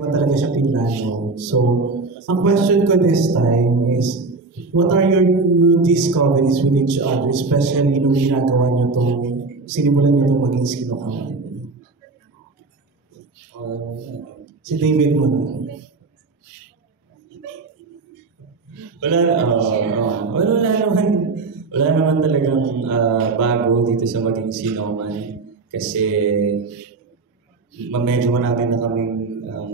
talaga siya pinlano. So, ang question ko this time is, what are your new discoveries with each other, especially nung ginagawa nyo itong, sinimulan nyo itong maging sino ka? Si David mo na. Wala naman talagang bago dito sa maging sino man. Kasi medyo marami na kaming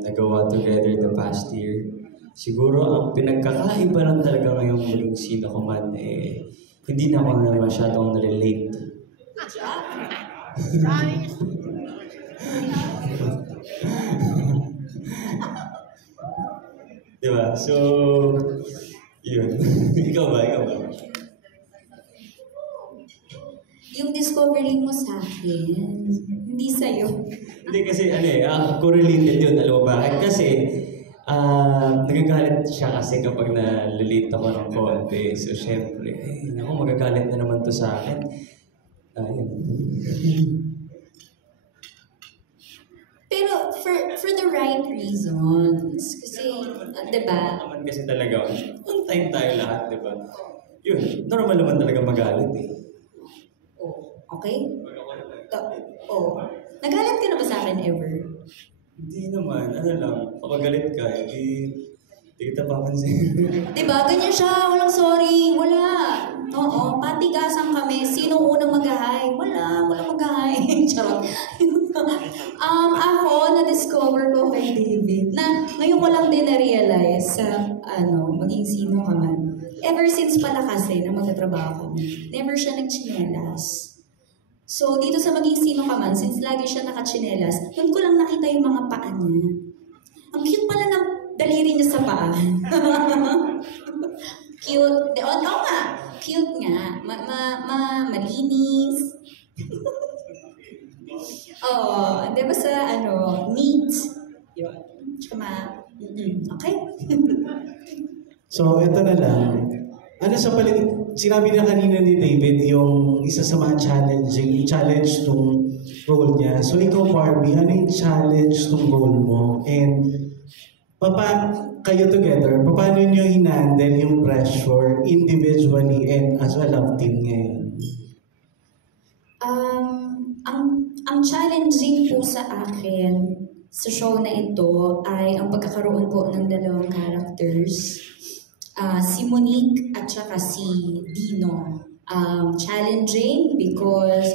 nagawa together the past year. Siguro ang pinagkakaiba lang talaga ngayong maging sino ko man hindi na ako na masyadong relate. Diba? So, yun. Ikaw ba? Yung discovery mo sa akin, hindi sa'yo. Hindi kasi correlated yun. Alam mo bakit? Kasi nagagalit siya kasi kapag nalilate ako ng konti. So, syempre, naku, magagalit na naman to sa akin. Yun. Pero for the right reasons. Kasi, diba? Naman kasi talaga, on time tayo lahat, diba? Yun, normal naman talaga magalit eh. Oh, okay? Oh. Nagalit ka na ba sa akin ever? Hindi naman, kapag galit ka, hindi kita papansin. Diba? Ganyan siya. Walang sorry. Wala. Oo. Patigasan kami. Sino unang mag-hi? Walang mag-hi. Charot. Ako, na-discover ko kay David na ngayon ko lang din na-realize sa, maging sino ka man. Ever since pala kasi na magtatrabaho kami, never siya nagchinelas. So, dito sa maging sino ka man, since lagi siya nakachinelas, doon ko lang nakita yung mga paa niya. Ang cute pala ng daliri niya sa paa. Cute. Oo nga. Cute nga. Malinis. Oo. Di ba sa, neat. Yun. Tsaka okay. So, ito na lang. Sinabi na kanina ni David yung isa sa mga challenge tong role niya. So, ikaw, Barbie, ano yung challenge tong role mo? And, kayo together, paano nyo hinandle yung pressure individually and as a love team ngayon? Ang challenging po sa akin sa show na ito ay ang pagkakaroon po ng dalawang characters. Si Monique at saka si Dino. Challenging because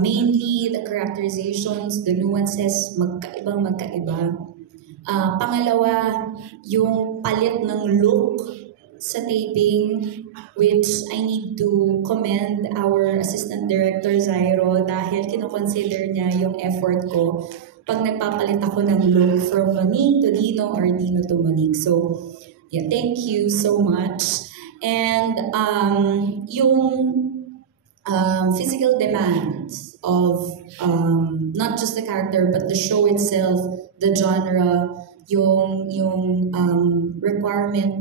mainly the characterizations, the nuances, magkaiba. Pangalawa, yung palit ng look sa taping, which I need to commend our assistant director, Zairo, dahil kinoconsider niya yung effort ko pag nagpapalit ako ng look from Monique to Dino or Dino to Monique. So, yeah, thank you so much. And yung physical demands of not just the character but the show itself, the genre, yung requirement